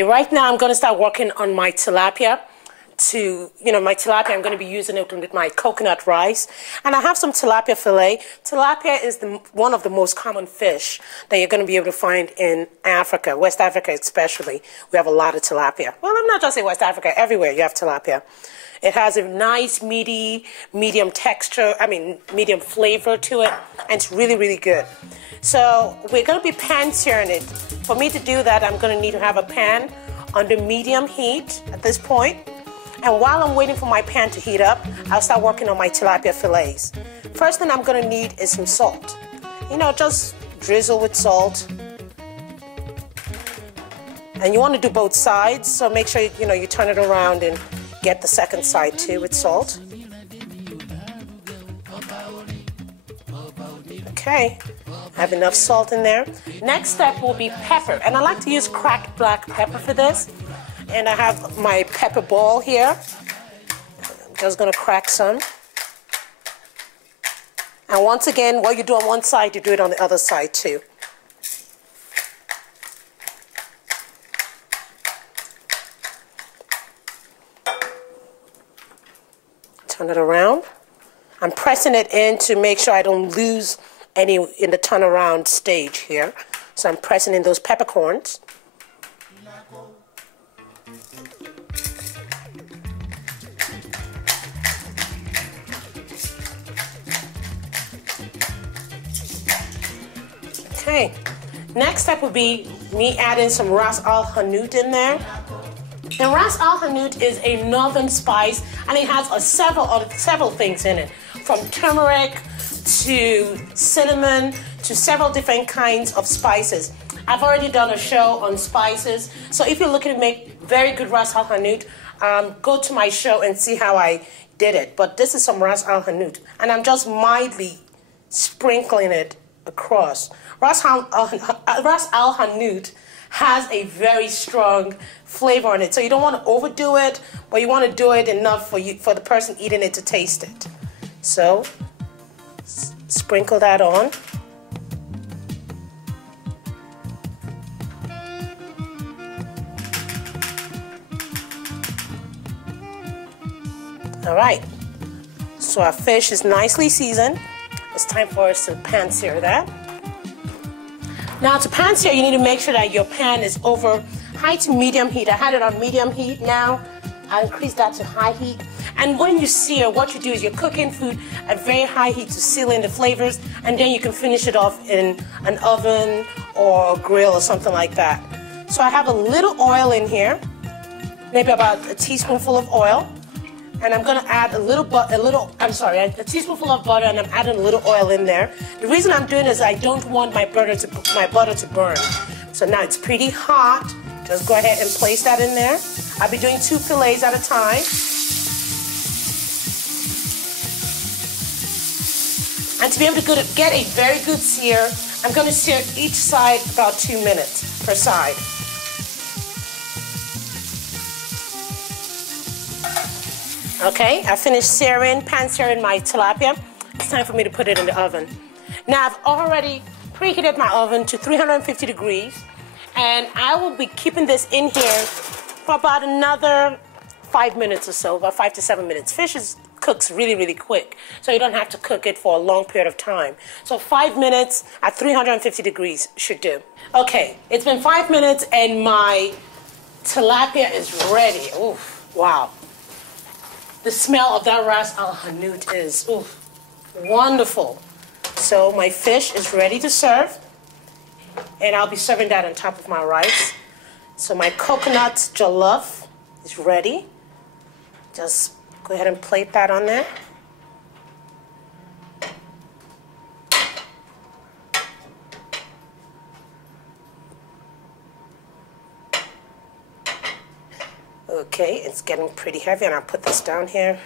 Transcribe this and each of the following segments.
Okay, right now I'm going to start working on my tilapia. My tilapia, I'm going to be using it with my coconut rice. And I have some tilapia fillet. Tilapia is one of the most common fish that you're going to be able to find in Africa, West Africa especially. We have a lot of tilapia. Well, I'm not just saying West Africa, everywhere you have tilapia. It has a nice, meaty, medium flavor to it, and it's really, really good. So we're going to be pan-searing it. For me to do that, I'm going to need to have a pan under medium heat at this point. And while I'm waiting for my pan to heat up, I'll start working on my tilapia fillets. First thing I'm going to need is some salt. Just drizzle with salt. And you want to do both sides, so make sure you turn it around and get the second side too with salt. Okay, I have enough salt in there. Next step will be pepper, and I like to use cracked black pepper for this. And I have my pepper ball here. I'm just going to crack some. And once again, what you do on one side, you do it on the other side too. Turn it around. I'm pressing it in to make sure I don't lose any in the turnaround stage here. So I'm pressing in those peppercorns. Okay, next step would be me adding some ras al hanout in there. And ras al hanout is a northern spice, and it has several things in it, from turmeric to cinnamon to several different kinds of spices. I've already done a show on spices, so if you're looking to make very good ras al hanout, go to my show and see how I did it. But this is some ras al hanout, and I'm just mildly sprinkling it across. Ras al hanout has a very strong flavor on it, so you don't want to overdo it, but you want to do it enough for the person eating it to taste it. So sprinkle that on. All right, so our fish is nicely seasoned. It's time for us to pan sear that. Now to pan sear, you need to make sure that your pan is over high to medium heat. I had it on medium heat. Now I increase that to high heat. And when you sear, what you do is you're cooking food at very high heat to seal in the flavors, and then you can finish it off in an oven or a grill or something like that. So I have a little oil in here, maybe about a teaspoonful of oil. And I'm going to add a teaspoonful of butter, and I'm adding a little oil in there. The reason I'm doing this is I don't want my butter to burn. So now it's pretty hot. Just go ahead and place that in there. I'll be doing 2 fillets at a time. And to be able to get a very good sear, I'm going to sear each side about 2 minutes per side. Okay, I finished pan searing my tilapia. It's time for me to put it in the oven. Now I've already preheated my oven to 350 degrees, and I will be keeping this in here for about another 5 minutes or so, about 5 to 7 minutes. Fish cooks really, really quick, so you don't have to cook it for a long period of time. So 5 minutes at 350 degrees should do. Okay, it's been 5 minutes and my tilapia is ready. Oof, wow. The smell of that ras al hanout is wonderful. So my fish is ready to serve, and I'll be serving that on top of my rice. So my coconut jollof is ready. Just go ahead and plate that on there. Okay, it's getting pretty heavy, and I'll put this down here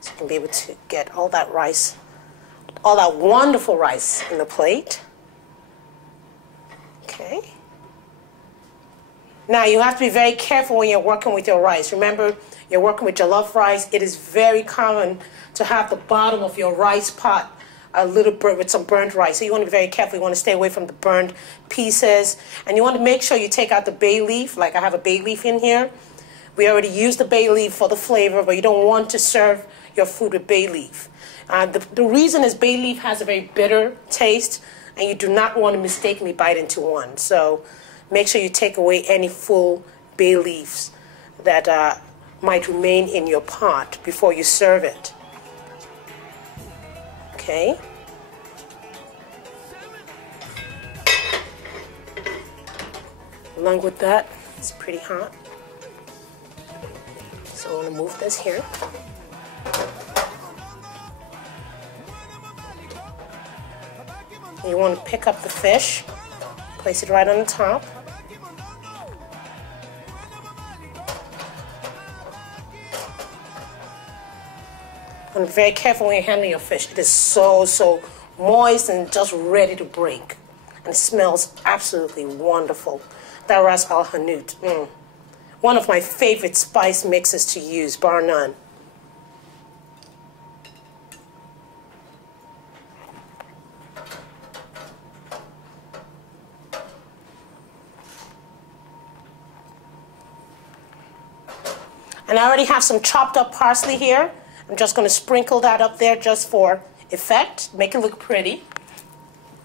so you can be able to get all that rice, all that wonderful rice in the plate. Okay. Now you have to be very careful when you're working with your rice. Remember, you're working with jollof rice. It is very common to have the bottom of your rice pot a little bit with some burnt rice. So you want to be very careful. You want to stay away from the burnt pieces. And you want to make sure you take out the bay leaf. Like I have a bay leaf in here. We already used the bay leaf for the flavor, but you don't want to serve your food with bay leaf. The reason is bay leaf has a very bitter taste, and you do not want to mistakenly bite into one. So make sure you take away any full bay leaves that might remain in your pot before you serve it. Okay. Along with that, it's pretty hot. So I'm going to move this here. You want to pick up the fish, place it right on the top. And be very careful when you're handling your fish. It is so moist and just ready to break. And it smells absolutely wonderful. That Ras Al Hanout. One of my favorite spice mixes to use, bar none. And I already have some chopped up parsley here. I'm just going to sprinkle that up there just for effect, make it look pretty.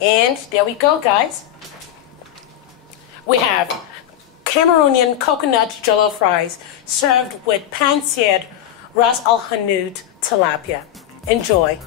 And there we go, guys. We have Cameroonian coconut jollof rice served with pan-seared Ras Al Hanout tilapia. Enjoy.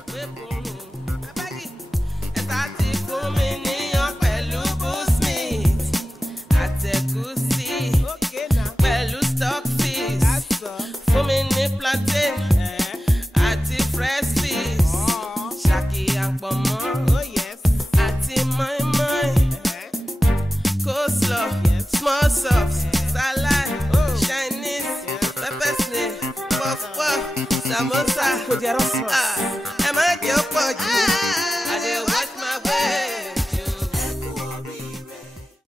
Small sauce, salad, Chinese, pepper snail, puff puff, samosa. Am I your